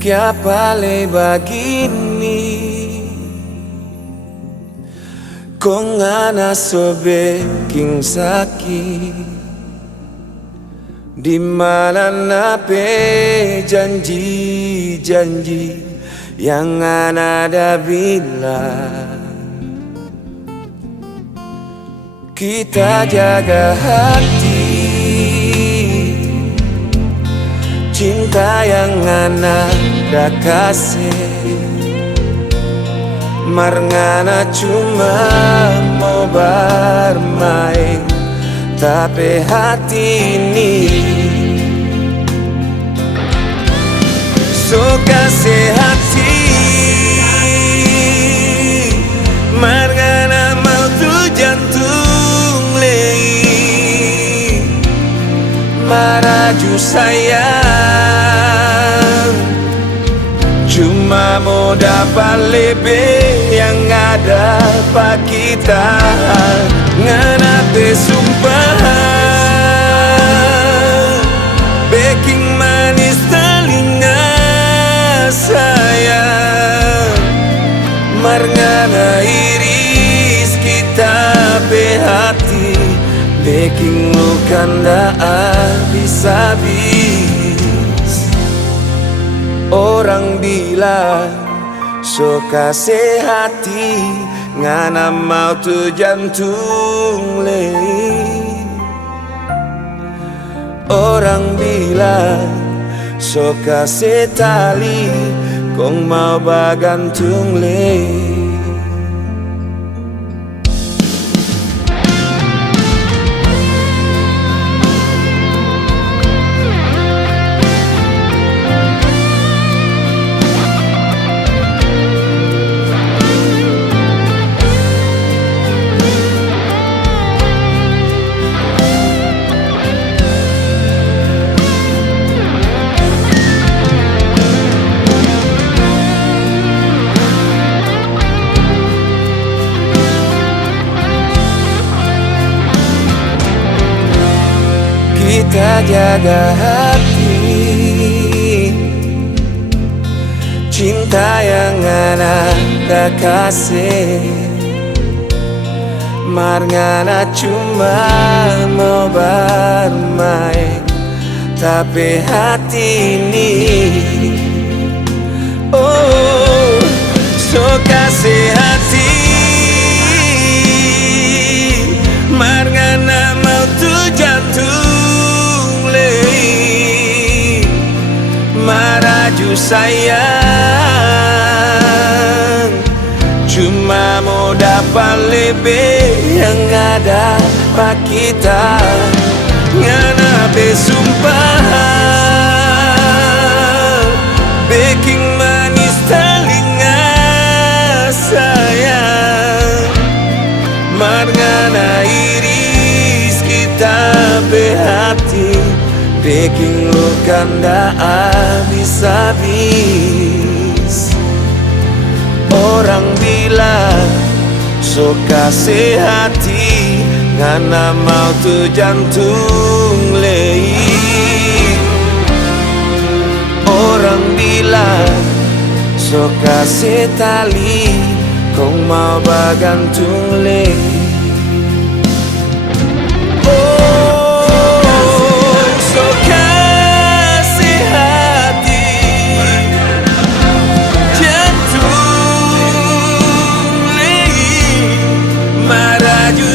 Chiappale bagini kong ana sobe king saki di mana nape janji-janji yang ana ada bilang. Kita jaga hati, cinta yang ana dah kasih. Marngana cuma mau bermain, tapi hati ini so kasih hati. Marngana mau tu jantung lei, maraju sayang, cuma mau dapat lebih yang ada pak kita. Nganape sumpah baking manis telinga sayang, marngana iris kita behati, baking luka ndak habis-habis. Orang bilang so kasih hati, ngana mau tu jantung lei. Orang bilang so kasih tali, kong mau bagantung lei. Kita jaga hati, cinta yang ana dah kasih. Marngana cuma mau bermain, tapi hati ini oh so kasih hati. Marngana mau tu jantung lei, maraju sayang, cuma mau dapat lebih yang ada pak kita. Nganape sumpah baking manis telinga sayang, marngana iris kita behati, baking luka ndak habis-habis. Orang bilang so kasih hati, ngana mau tu jantung lei. Orang bilang so kasih tali, kong mau bagantung lei.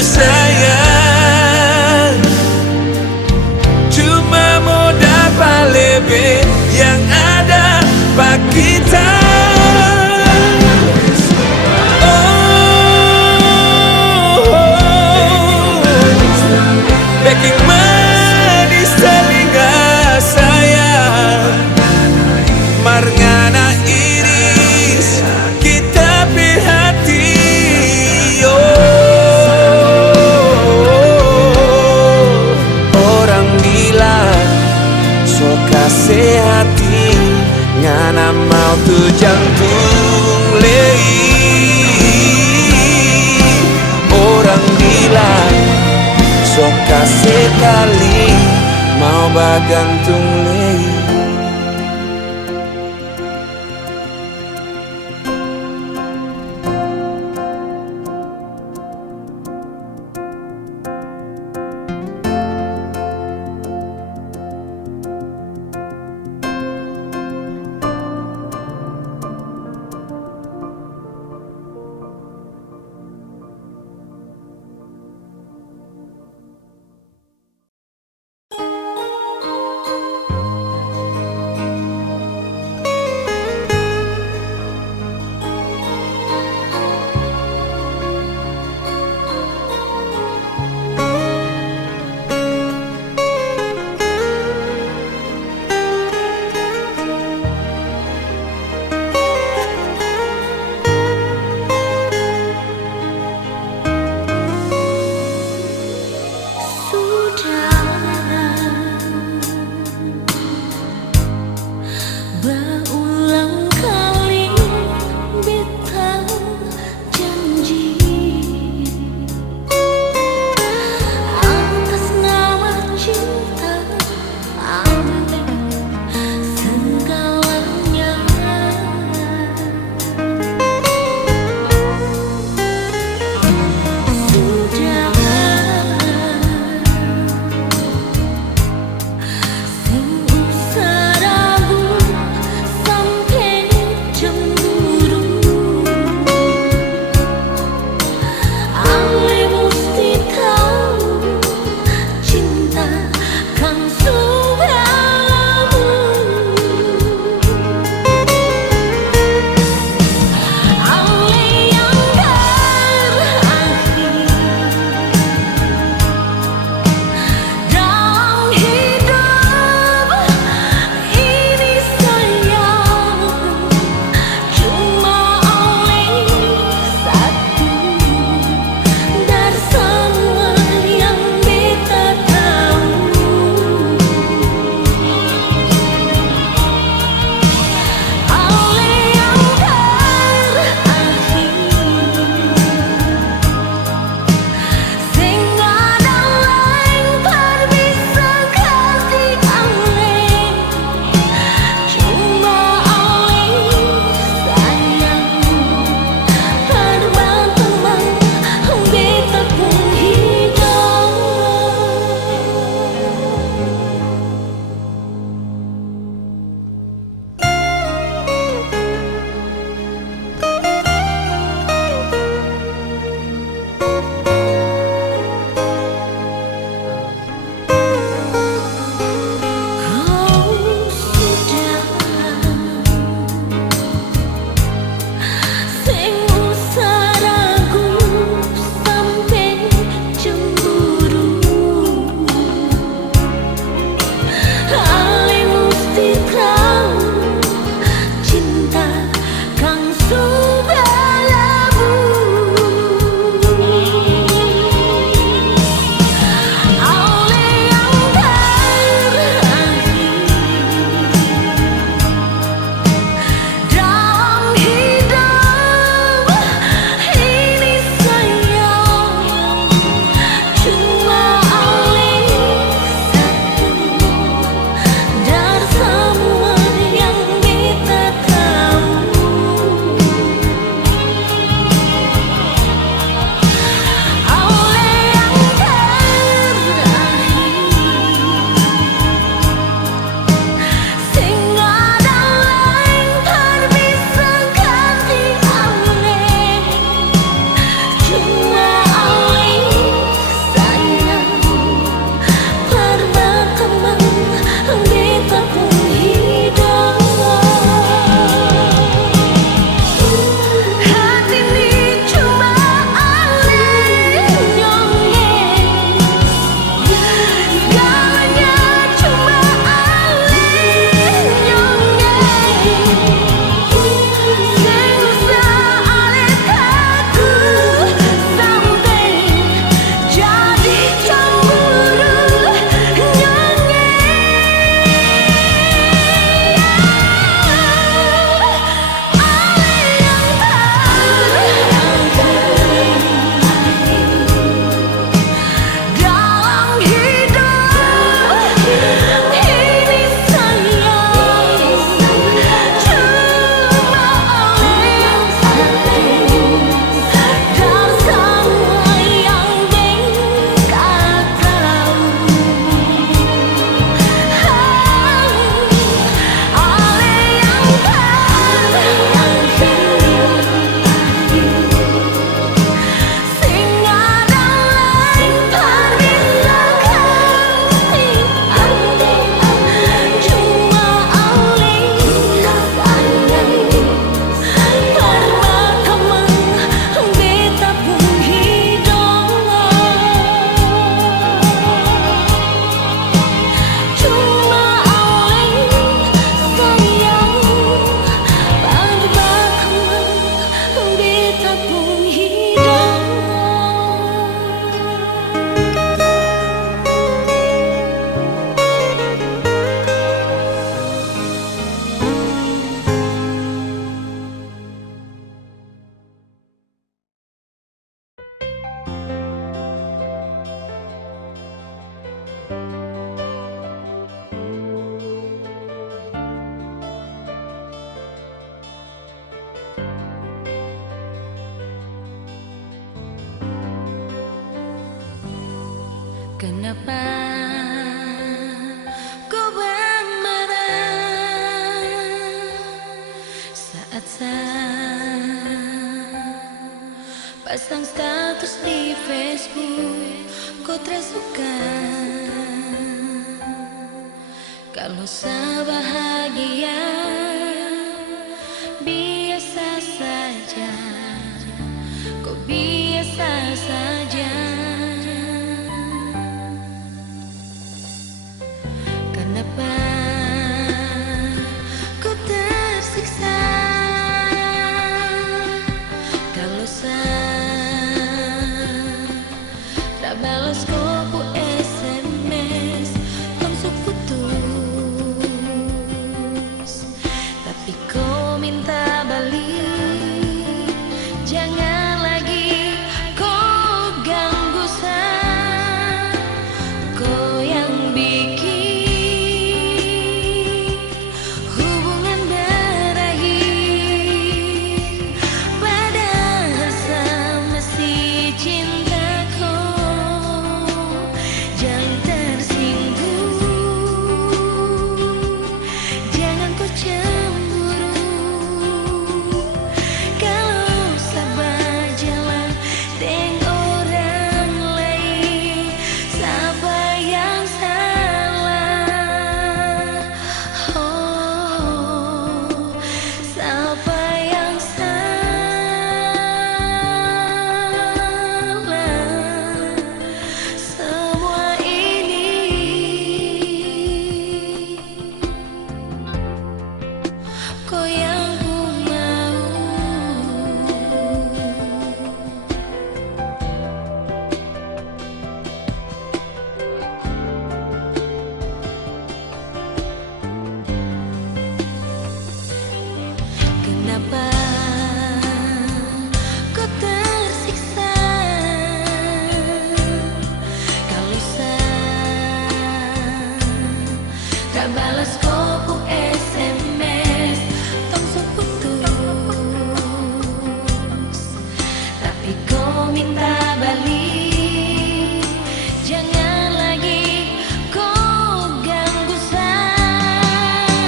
Sayang, cuma mau dapat lebih yang ada pak kita. Baking manis telinga sayang, marngana iris kita behati. Kasih hati, ngana mau tu jantung lei. Orang bilang so kasih tali, mau bagantung lei. Pasang status di Facebook, kau tersuka. Kalau sebahagia biasa saja, kau biasa saja. Kenapa kau tersiksa kalau tak balas kopu SMS, langsung putus. Tapi kau minta balik, jangan lagi kau ganggu saya. Kau yang bikin hubungan berakhir, padahal sama si cinta. Jangan tersinggung, jangan kau cemburu kalau sabar jalan dengan orang lain. Siapa yang salah? Oh, siapa yang salah? Semua kau yang ku mau. Kenapa kau tersiksa kalau tak balas kopu SMS, langsung putus. Tapi kau minta balik, jangan lagi kau ganggu saya.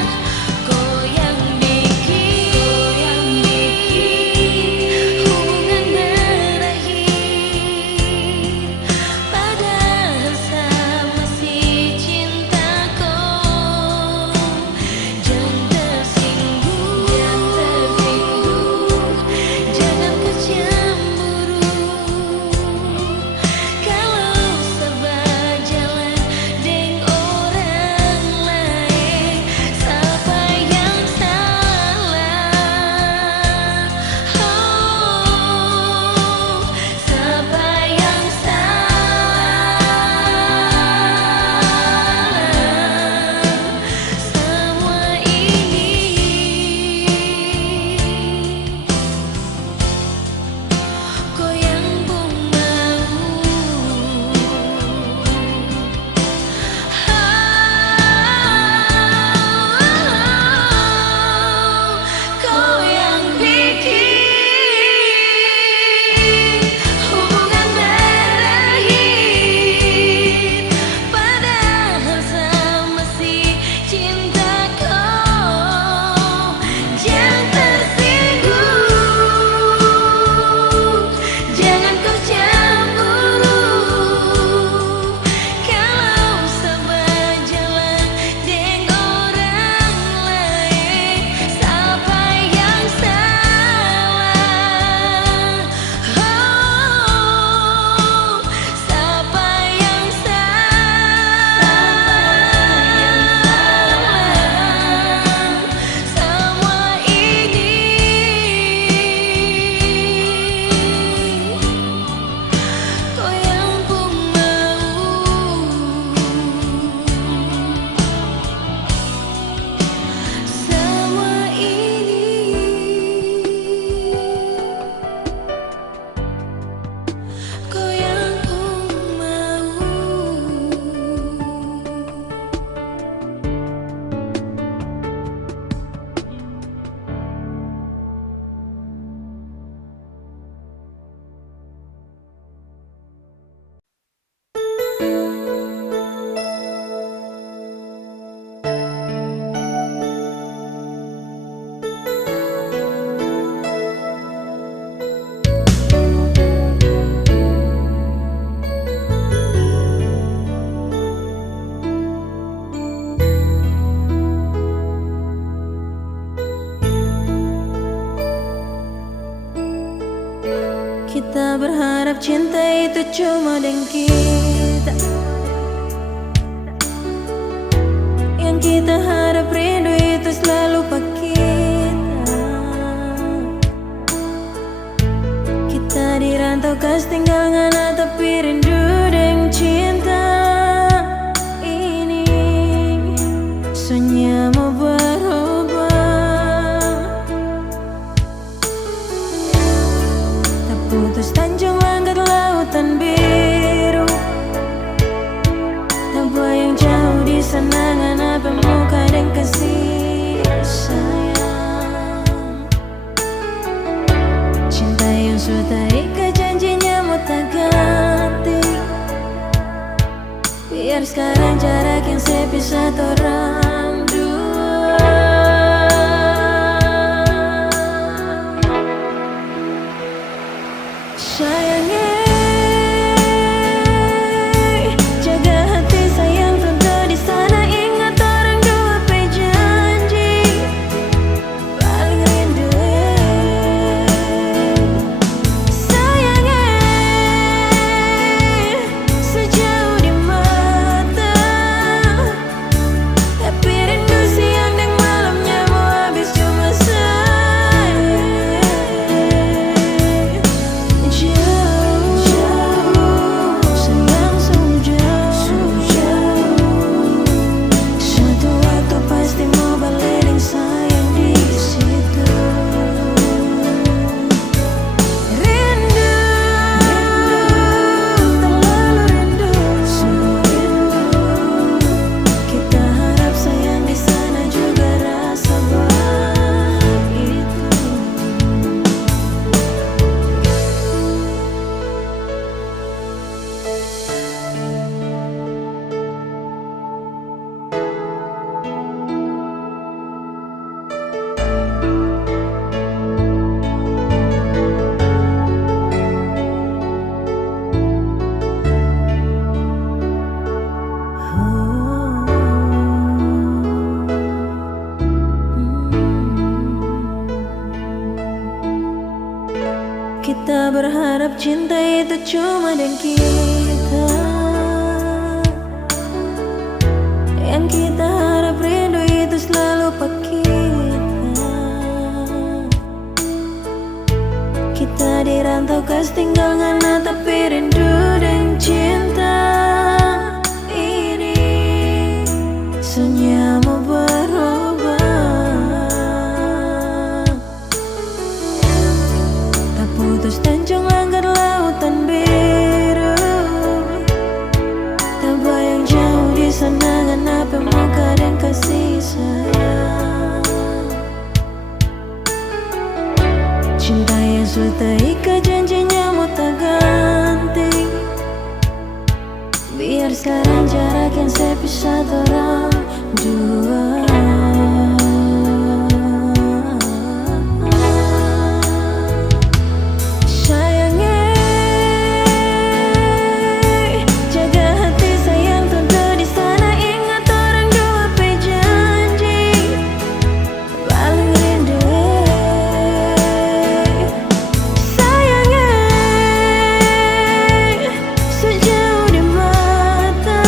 Kau yang bikin hubungan berakhir, padahal sama si cinta kau. Kita berharap cinta itu cuma dengan kita. Yang kita harap rindu itu selalu pak kita. Kita dirantau kas tinggal ngana tapi rindu dengan cinta ini. Soalnya mau berubah, tak putus tanjung langit lautan biru. Tak bayang jauh di sana ngana pemuka dan kasih sayang. Cinta yang sudah ikat janjinya mau tak ganti. Biar sekarang jarak yang sepisah orang dua. Sayangnya jaga hati sayang tentu di sana. Ingat orang dua janji paling rindu. Sayangnya sejauh di mata, tapi rindu siang dan malamnya mau habis cuma sayang. Jauh, sayang sungguh jauh. Suatu waktu pasti mau balik dan sayang di situ. Rindu, terlalu rindu, sungguh rindu. Kita harap sayang di sana juga rasa begitu. Kita berharap cinta itu cuma dengan kita. Yang kita harap rindu itu selalu pak kita. Kita dirantau kas tinggal ngana tapi rindu dan cinta ini. Soalnya mau berubah, tak putus tanjung langit lautan biru. Tak bayang jauh di sana ngana pemuka dan kasih sayang. Cinta yang sudah ikat janjinya mau tak ganti. Biar sekarang jarak yang sepisah orang dua. Sayangnya jaga hati sayang tentu di sana. Ingat orang dua janji paling rindu. Sayangnya sejauh di mata,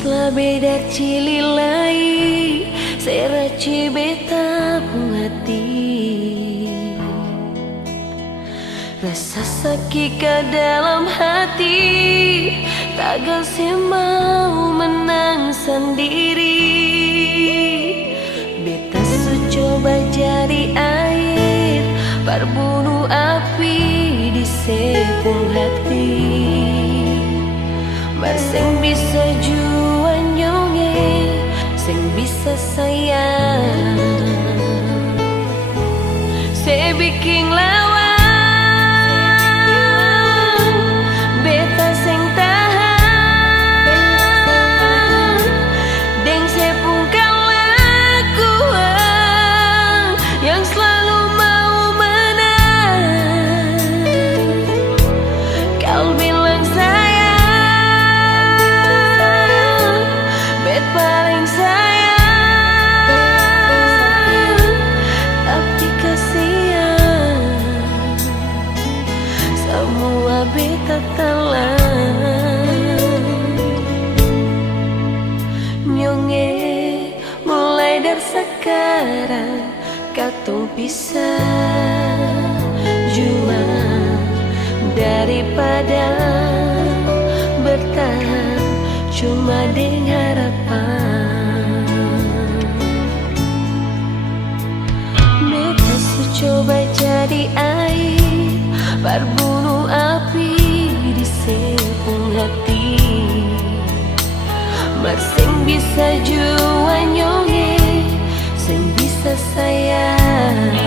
Uslah beda cililai seraci beta pun hati. Rasa sakit ke dalam hati, takkan saya mau menang sendiri. Beta coba jadi air, berbunuh api di sepung hati. Sing bisa juan nyonge, sing bisa sayang, saya bikin lawan, beta sing tahan, deng saya pungkang lakuan yang selalu mau menang. Kau bilang paling sayang, tapi kasihan semua beta telan. Nyonge mulai dari sekarang katong bisa jual daripada bertahan cuma dengan harapan. Beta coba jadi air, berbunuh api di sepung hati. Sing bisa jua nyonge, sing bisa sayang.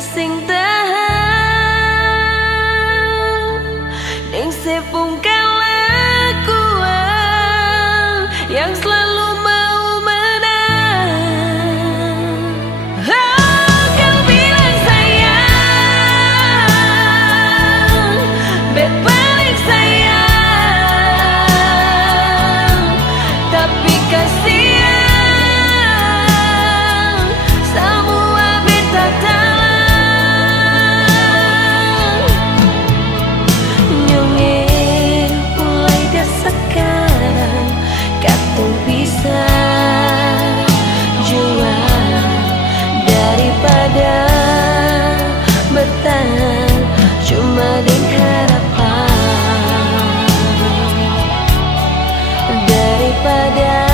Sing tahan, deng sepungkang lakuan yang selalu mau menang. Oh, kau bilang sayang, bet paling sayang, tapi kasihan semua beta tahu. Bertahan cuma dengan harapan, daripada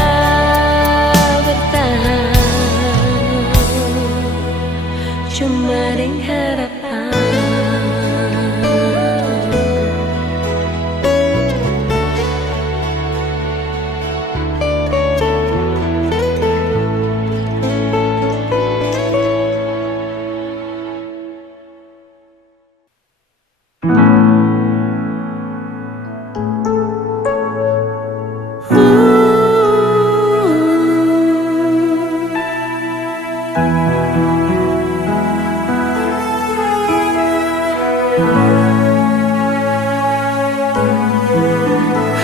bertahan cuma dengan harapan.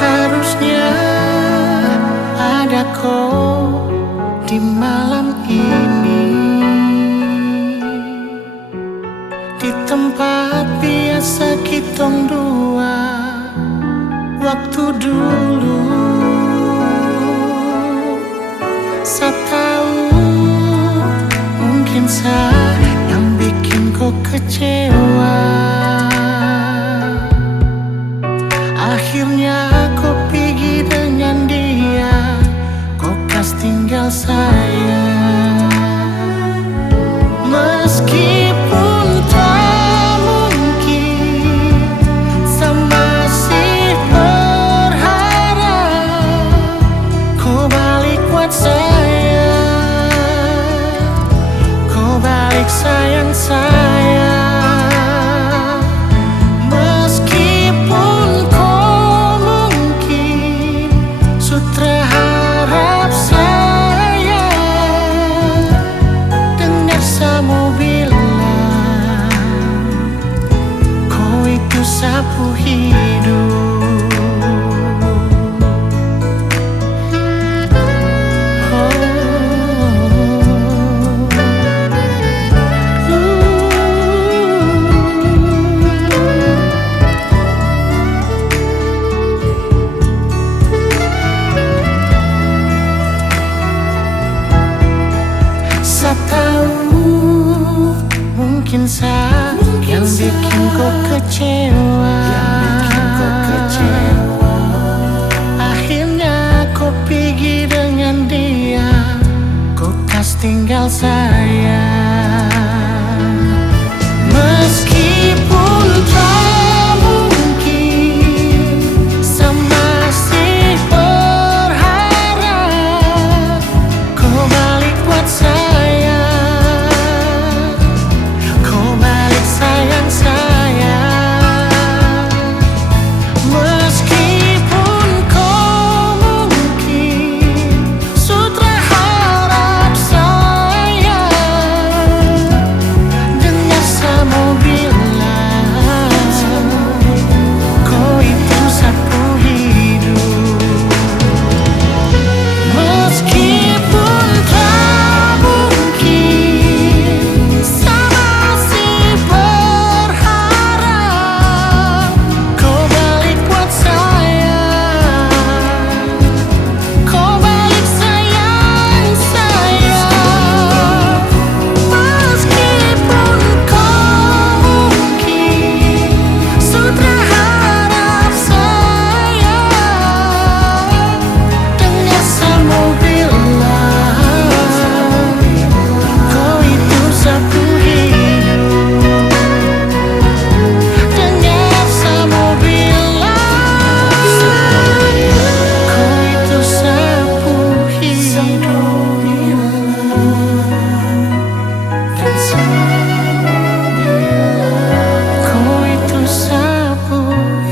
Harusnya ada kau di malam ini, di tempat biasa kitong dua waktu dulu. Saya tahu mungkin saya kecewa. Akhirnya kau pergi dengan dia, kau kas tinggal saya. Meskipun tak mungkin, saya masih berharap kau balik buat saya, kau balik sayang saya. Meskipun kau mungkin sutra harap saya, dengar saya bilang kau itu sapu hidup. Saya tahu mungkin saya yang bikin kau kecewa. Akhirnya kau pergi dengan dia, kau kas tinggal saya. Meskipun tak mungkin, saya masih berharap kau balik buat saya, kau balik sayang saya. Meskipun kau mungkin sutra harap saya, dengar saya bilang kau itu sapu hidup. Meskipun tak mungkin, saya masih berharap kau balik buat saya, kau balik sayang saya. Meskipun kau mungkin sutra harap saya, dengar saya bilang kau itu sapu hidup. Dengar saya bilang kau itu sapu hidup. Dan saya bilang kau itu sapu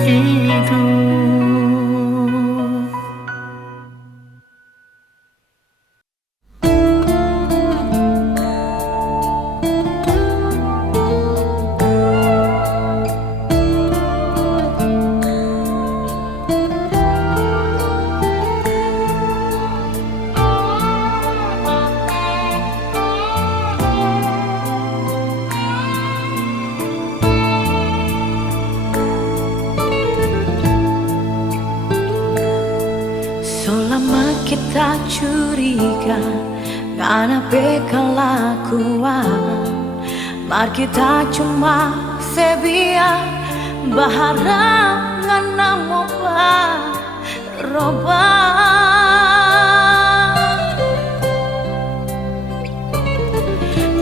hidup. Selama kita curiga karena kelakuan, mari kita cuma sebia baharap ngana moba roba.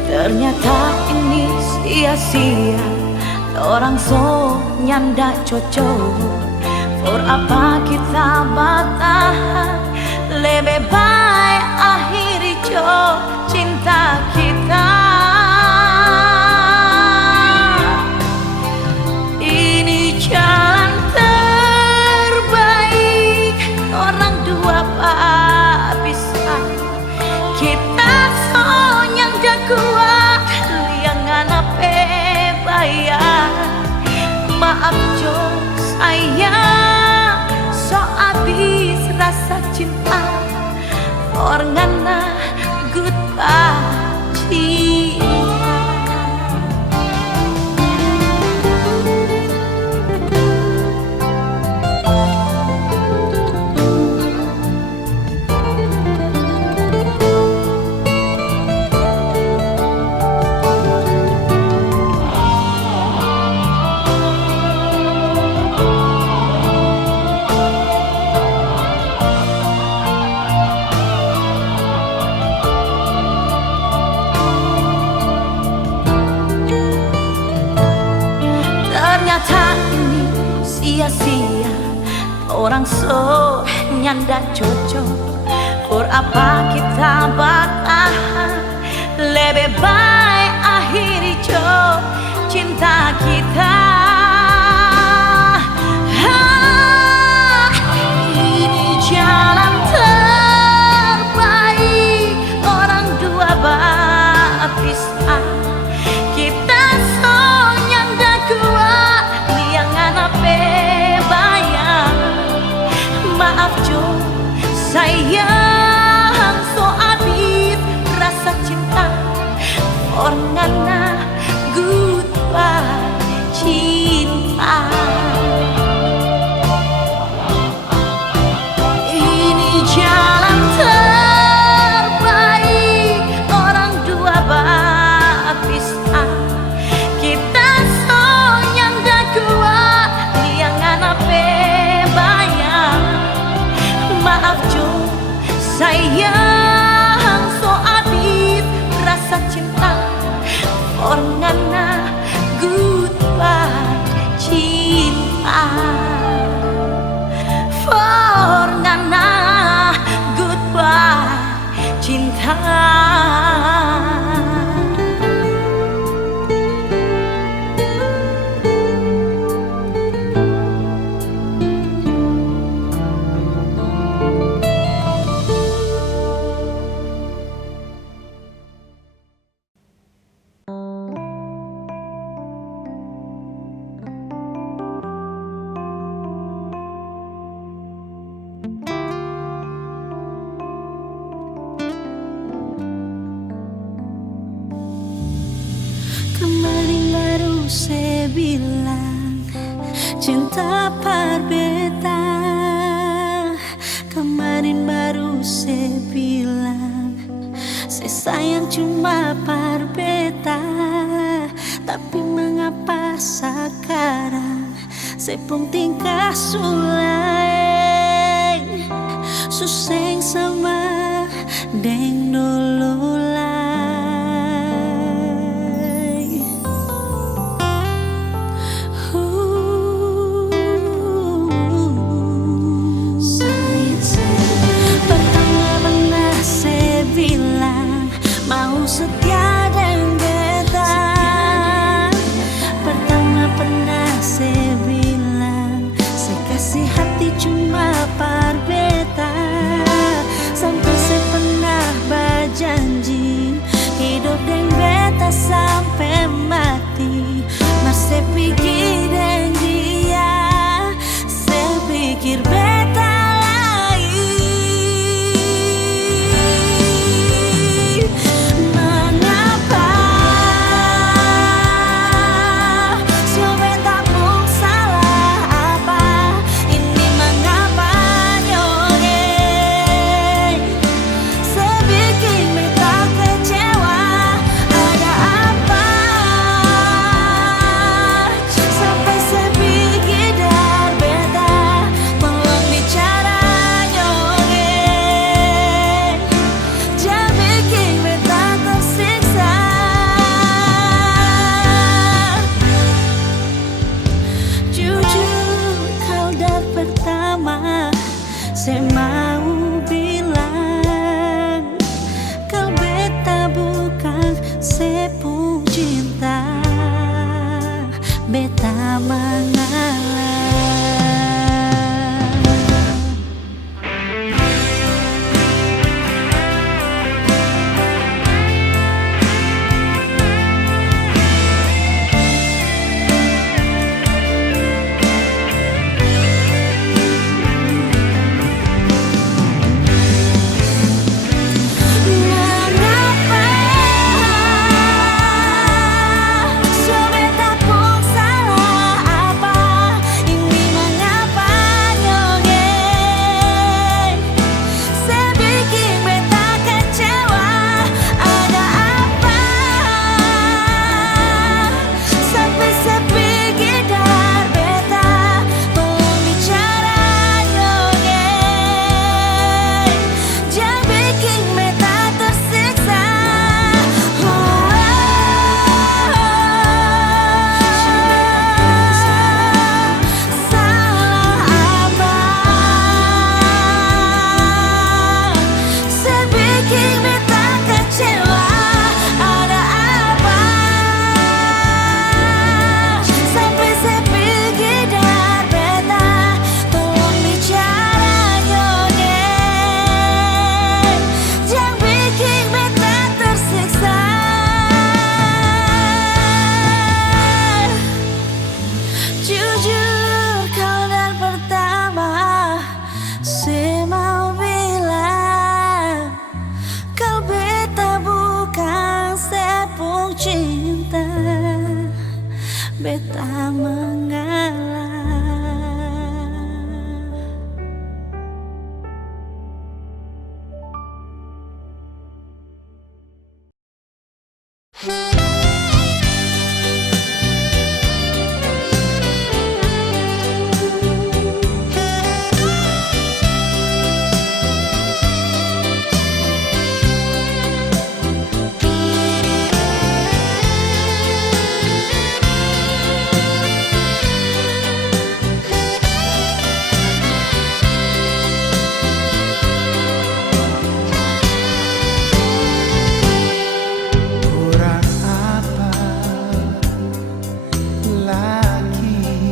Ternyata ini sia-sia, orang so nyanda cocok. For apa kita bertahan, lebih baik akhiri cinta kita. Ini jalan terbaik, orang dua bisa. Kita sonyang dah kuat, liangan apa bayar. Maaf Jo sayang, so habis rasa cinta. Orangana goodbye cinta. sia-sia orang so nyanda cocok. For apa kita bertahan, lebih baik akhiri jo cinta kita. Ini jalan terbaik orang dua berpisah. Kita sonyang dah kuat liangan apa bayang. Maaf jo sayang so abis rasa cinta. Orangana goodbye cinta. Ini jalan terbaik orang dua berpisah. Kita sonyang dah kuat liangan apa bayang. Maaf jo sayang so abis rasa cinta. Orangana goodbye cinta. Orangana goodbye cinta. Kemarin baru saya bilang cinta berbeda. Kemarin baru saya bilang saya sayang cuma berbeda. Tapi mengapa sekarang saya pun tingkah sulai suseng sama deng dulu. Setia dan beda. Pertama pernah saya bilang saya kasih hati cuma berbeda. Sampai saya pernah beta mengalah. Kurang apa lagi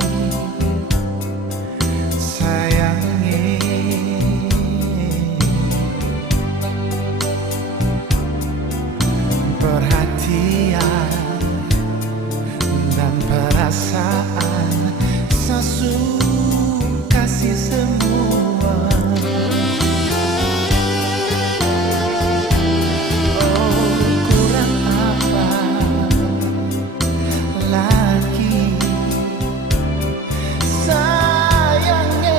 sayangi, perhatian dan perasaan sesu kasih semua. Oh, kurang apa lagi sayangnya,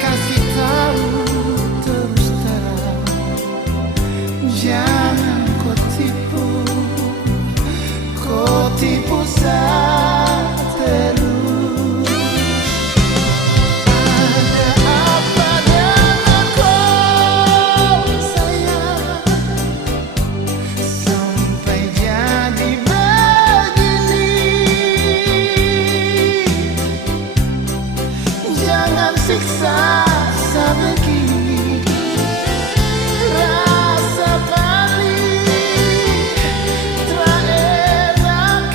kasih tahu terus terang, jangan kau tipu saya terus. Ada apa dengan kau sayang, sampai jadi begini. Jangan siksa saya begini, rasa paling terenak.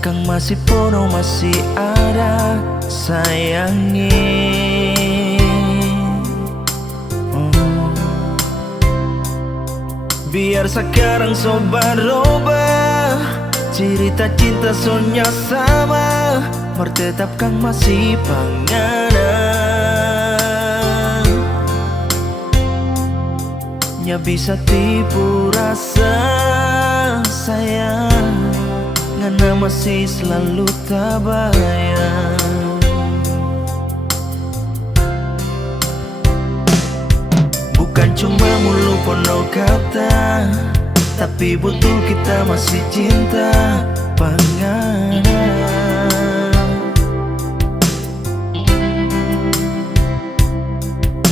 Kang masih penuh, masih ada sayangi. Biar sekarang sobat robah, cerita cinta sonya sama, mertetap Kang masih panganan. Nya bisa tipu rasa sayang, ngana masih selalu tabayang. Bukan cuma mulu penuh kata, tapi betul kita masih cinta panganan.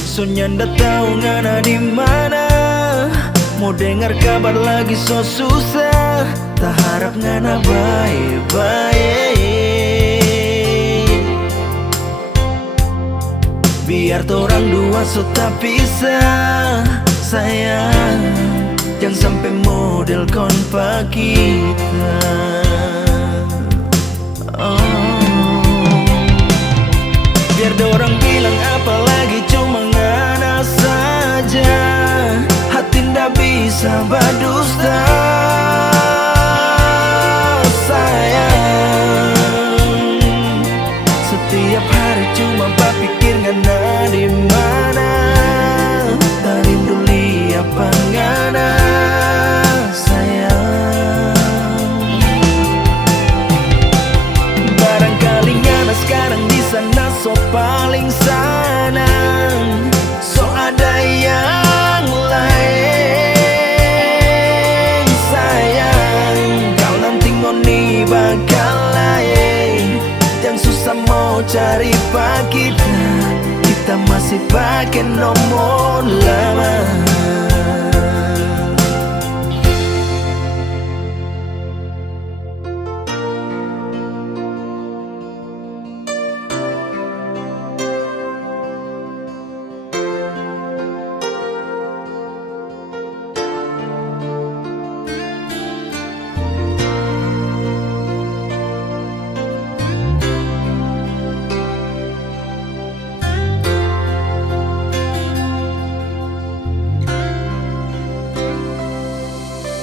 Sonya ndak tahu ngana di mana, mau dengar kabar lagi so susah, tak harap ngana baik-baik. Biar torang dua so tak pisah, sayang, jangan sampai model konpa kita. Biar dorang bilang apa lagi, cuma ngana saja, hati ndak bisa berdusta. Sayang, setiap hari cuma berpikir ngana di mana, tak rindu lihat ngana sayang. Barangkali ngana sekarang di sana so paling senang, so ada yang lain. Sayang, kau nanti ngoni bakal lain, jangan susah mau cari pak kita masih pakai nomor lama.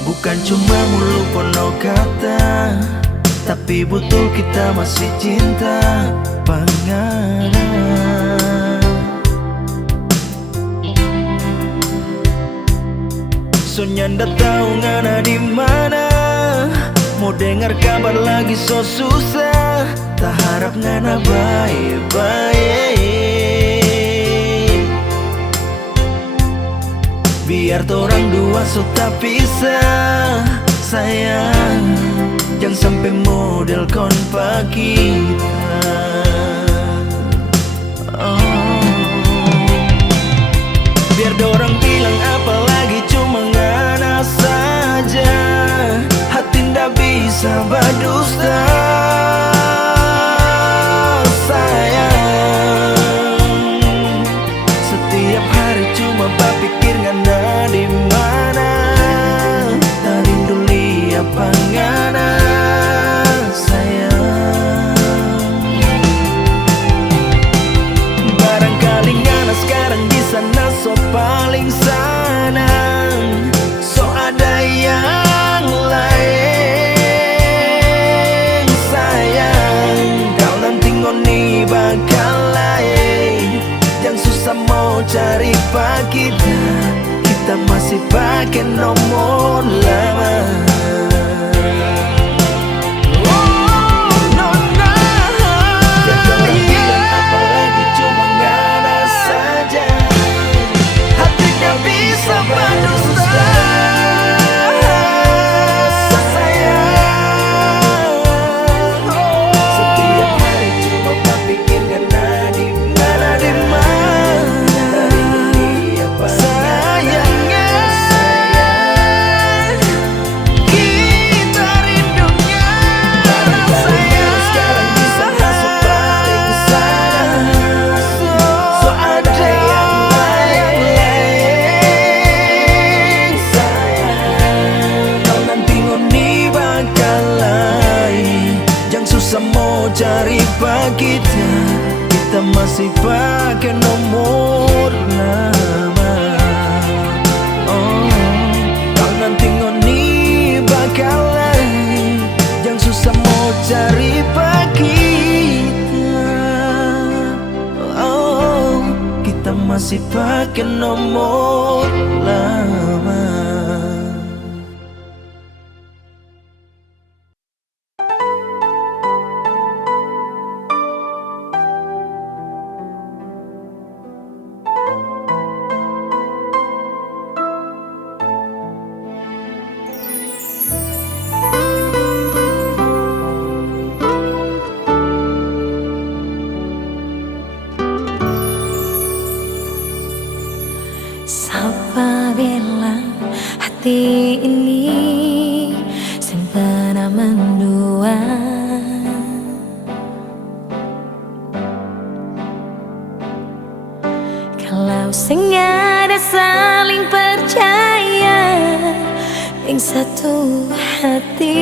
Bukan cuma mulu penuh kata, tapi betul kita masih cinta panganan. Sonya ndak tahu ngana di mana, mau dengar kabar lagi so susah, tak harap ngana baik-baik. Biar torang dua so tak pisah, sayang, jangan sampai model konpa kita. Biar dorang bilang apa lagi, cuma ngana saja, hati ndak bisa berdusta. Sayang, setiap hari cuma berpikir ngana di mana, tak rindu lihat ngana sayang. Barangkali ngana sekarang di sana so paling senang, so ada yang lain. Sayang, kau nanti ngoni bakal lain, jangan susah mau cari pak kita masih pakai nomor lama. kita masih pakai nomor lama. Oh, tangan tingoni bakalan yang susah mau cari kita. Oh, kita masih pakai nomor lama. Siapa bilang hati ini sempena mendua? Kalau sing ada saling percaya yang satu hati,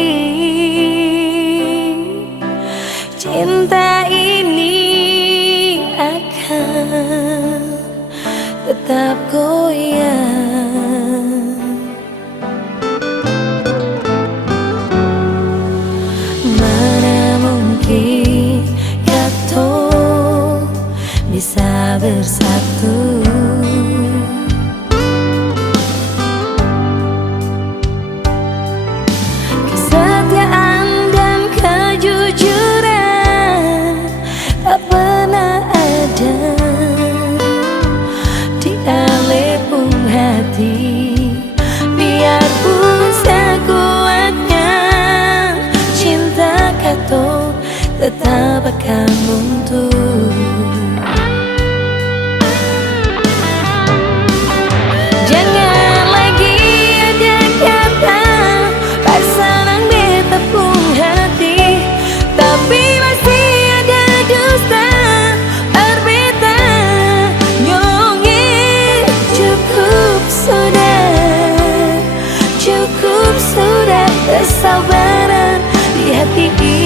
cinta ini akan tetap goyang. Mana mungkin kata bisa bersatu. Kesetiaan dan kejujuran tak pernah ada alepung hati, biarpun sekuatnya cinta kata tetap akan runtuh. Jangan lagi ada kata pasangan betapung hati, tapi masih ada dusta. Sudah kesabaran di hati ini.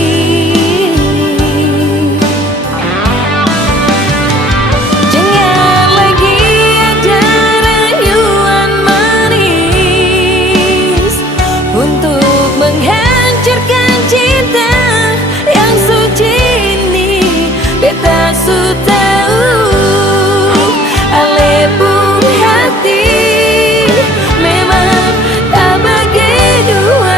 Jangan lagi ada rayuan manis untuk menghancurkan cinta yang suci ini. Beta su tahu alepung hati memang tak dua.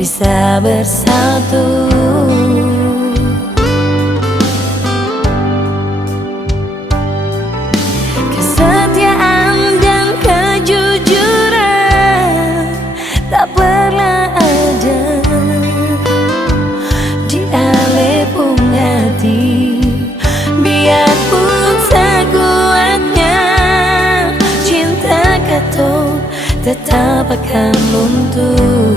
Bisa bersatu. Kesetiaan dan kejujuran tak pernah ada di alepung hati, biarpun sekuatnya cinta kata tetap akan luntur.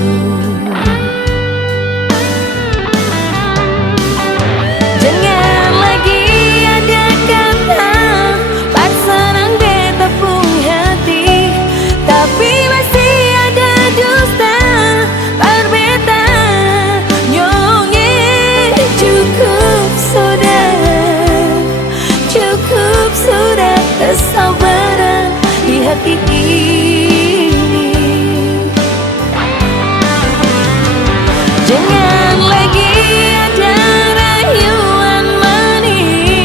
Sudah kesabaran di hati ini. Jangan lagi ada rayuan manis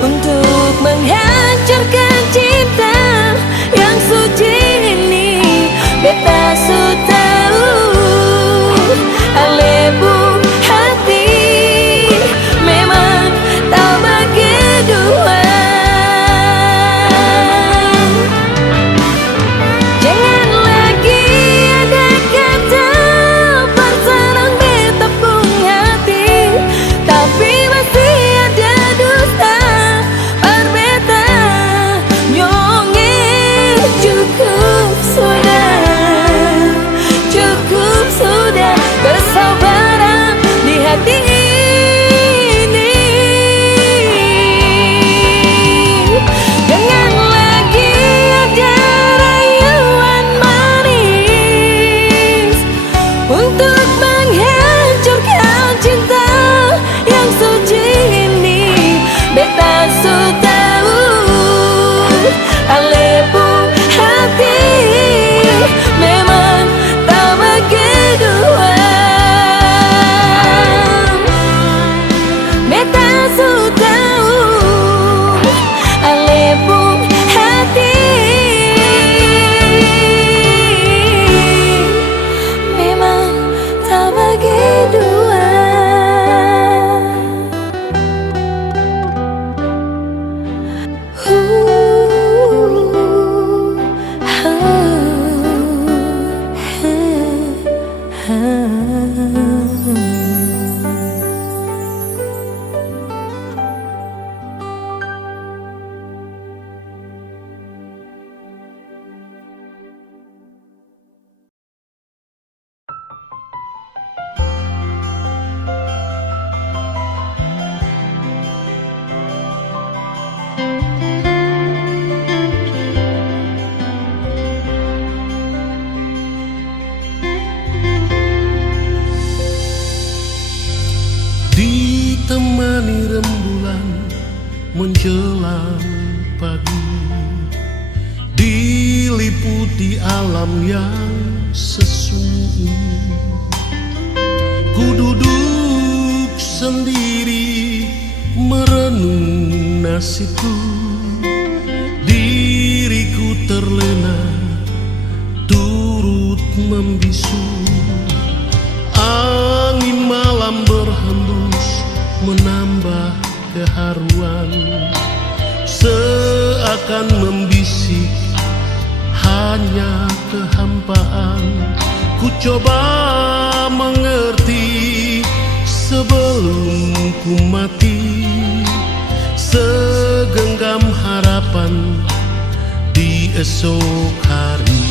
untuk rembulan menjelang pagi, diliputi alam yang sesungguh. Ku duduk sendiri merenung nasibku, diriku terlena turut membisu. Angin malam berhembus menambah keharuan, seakan membisik hanya kehampaan. Ku coba mengerti sebelum ku mati, segenggam harapan di esok hari.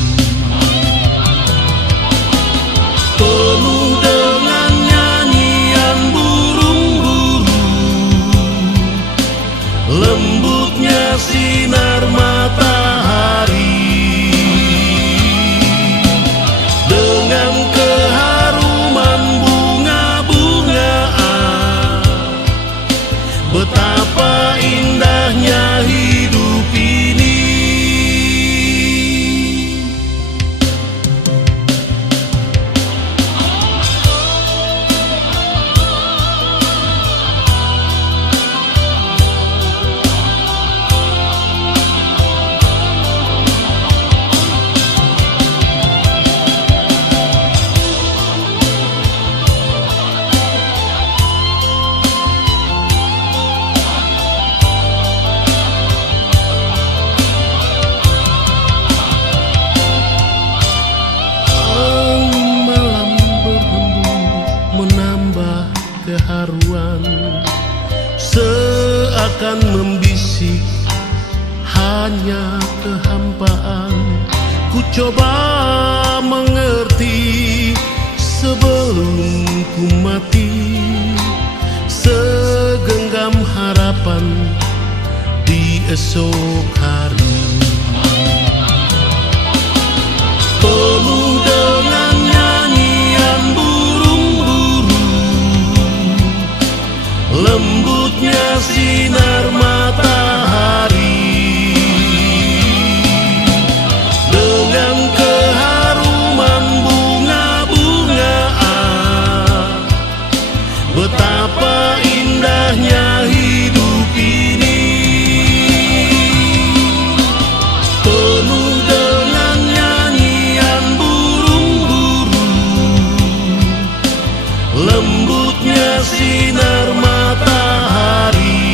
Penuh dengan nyanyian burung-burung, lembutnya sinar matahari, dengan keharuman bunga-bungaan. Betapa indahnya hidup ini. Keharuan seakan membisik hanya kehampaan. Ku coba mengerti sebelum ku mati, segenggam harapan di esok hari. Penuh dengan nyanyian lembutnya sinar matahari, dengan keharuman bunga-bungaan. Betapa indahnya hidup ini. Penuh dengan nyanyian burung-burung, lembutnya sinar matahari,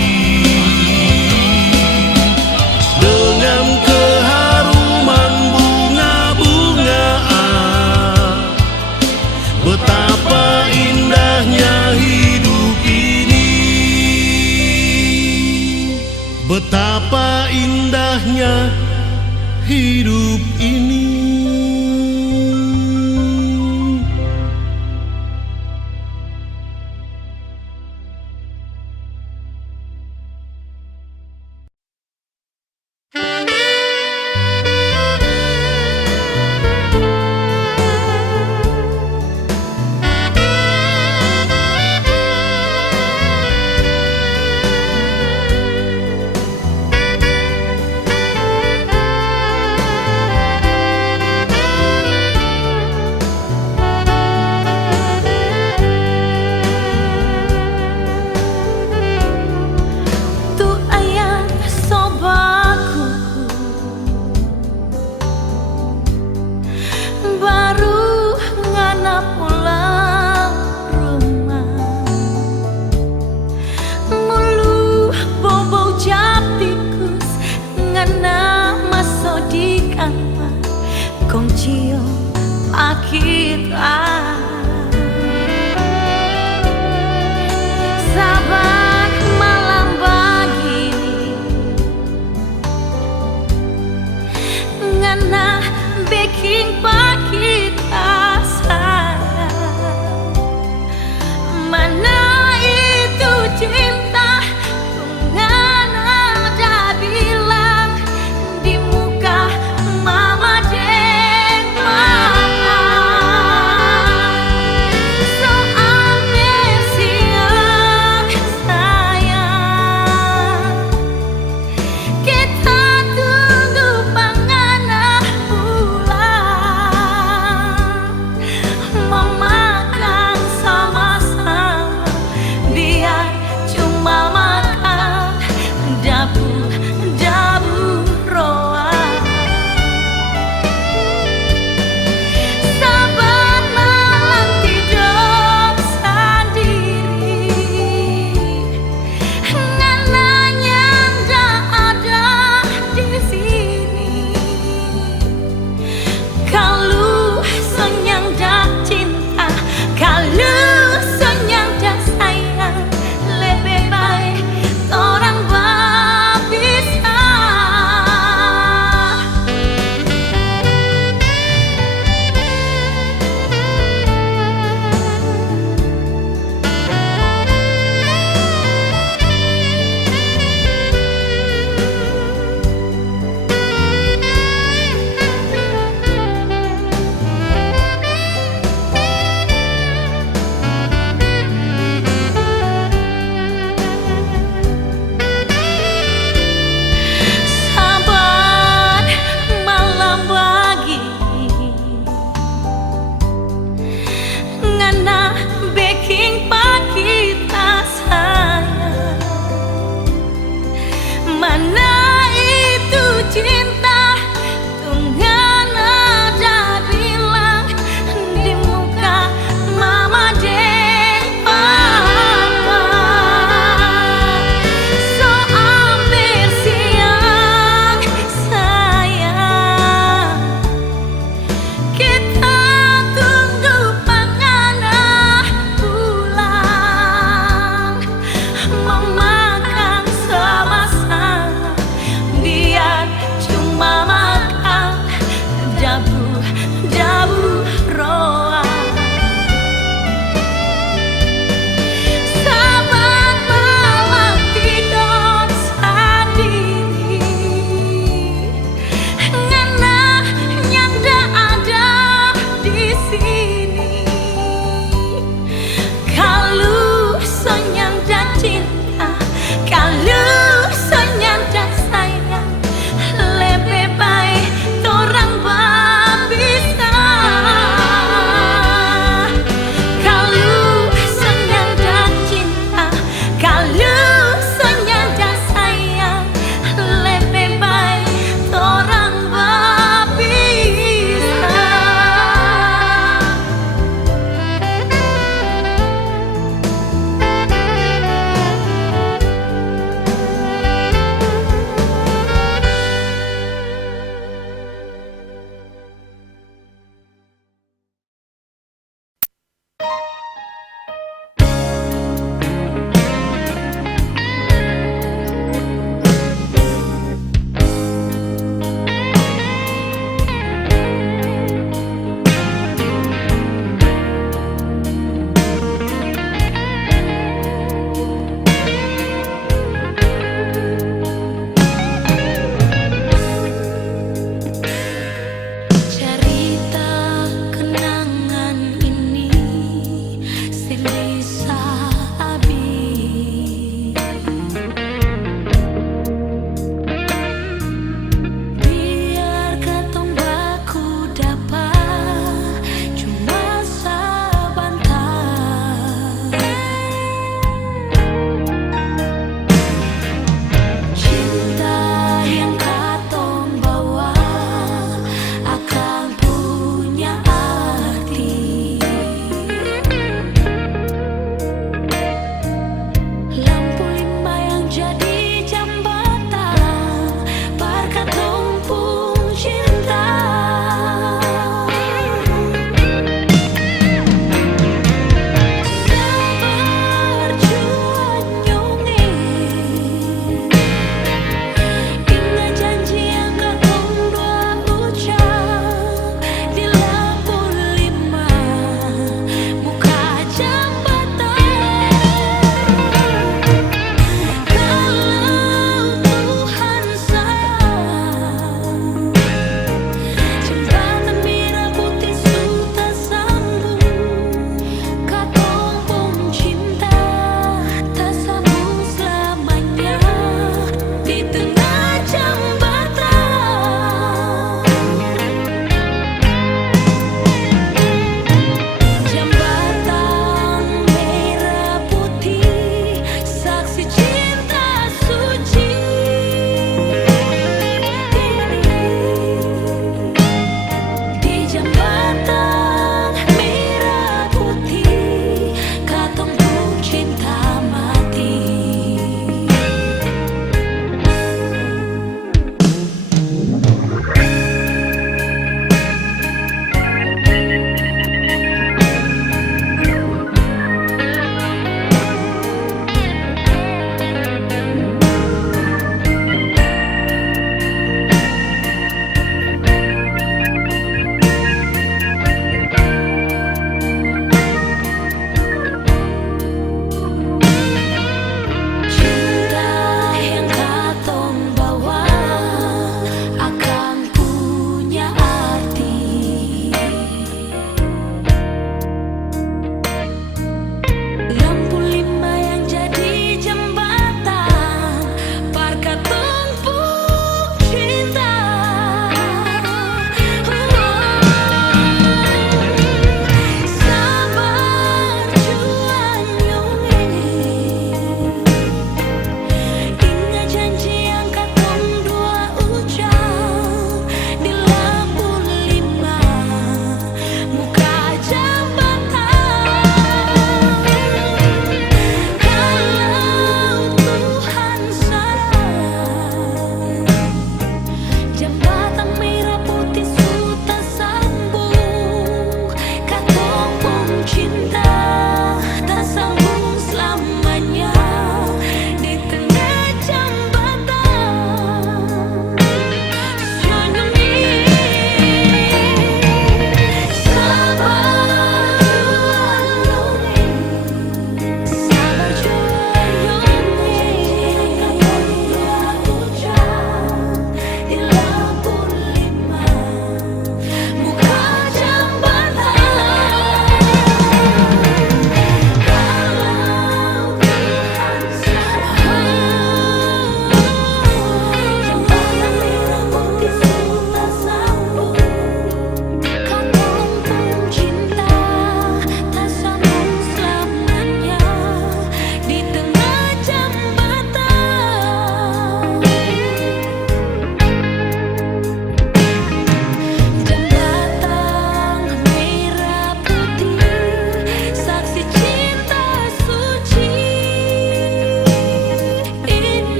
dengan keharuman bunga-bungaan. Betapa indahnya hidup ini. Betapa indahnya hidup ini. Sabar malam begini, ngana bikin kita sayang. Mana itu cinta, ngana ada bilang di muka mama dan papa.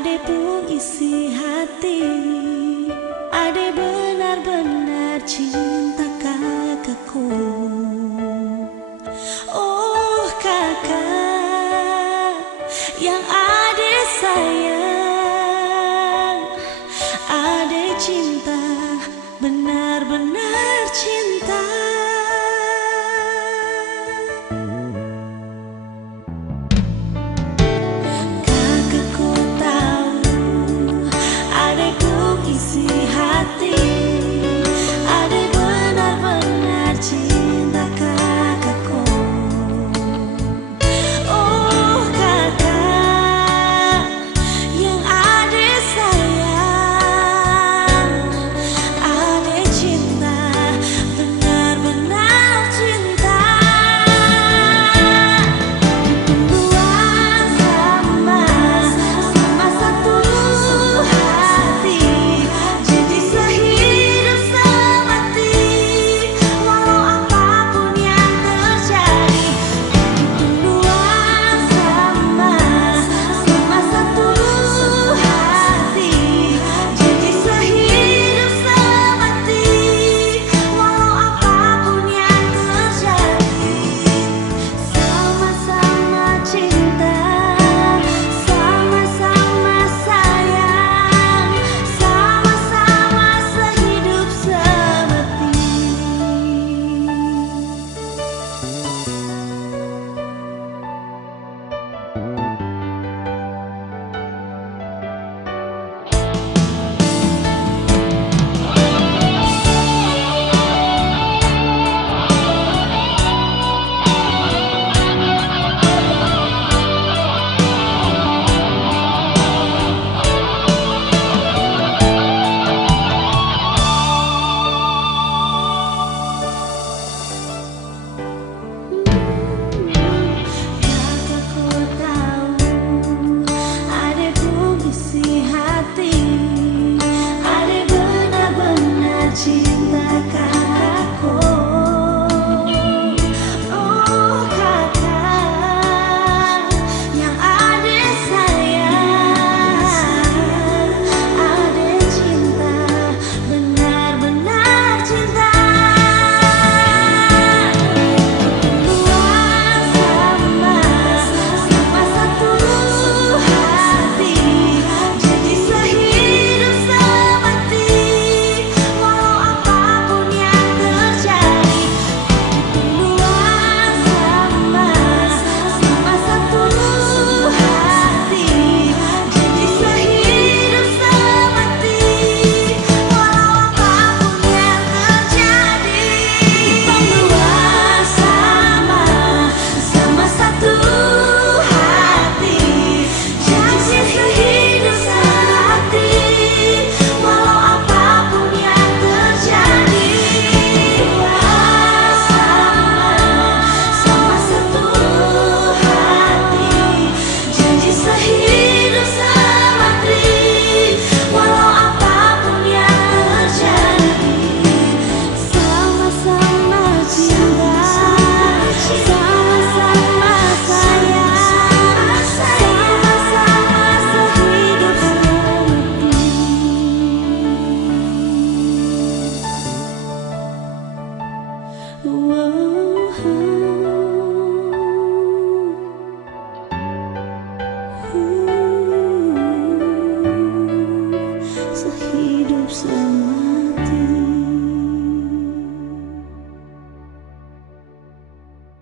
Ade pun isi hati, Ade benar-benar cinta kakakku. Oh kakak yang Ade sayang,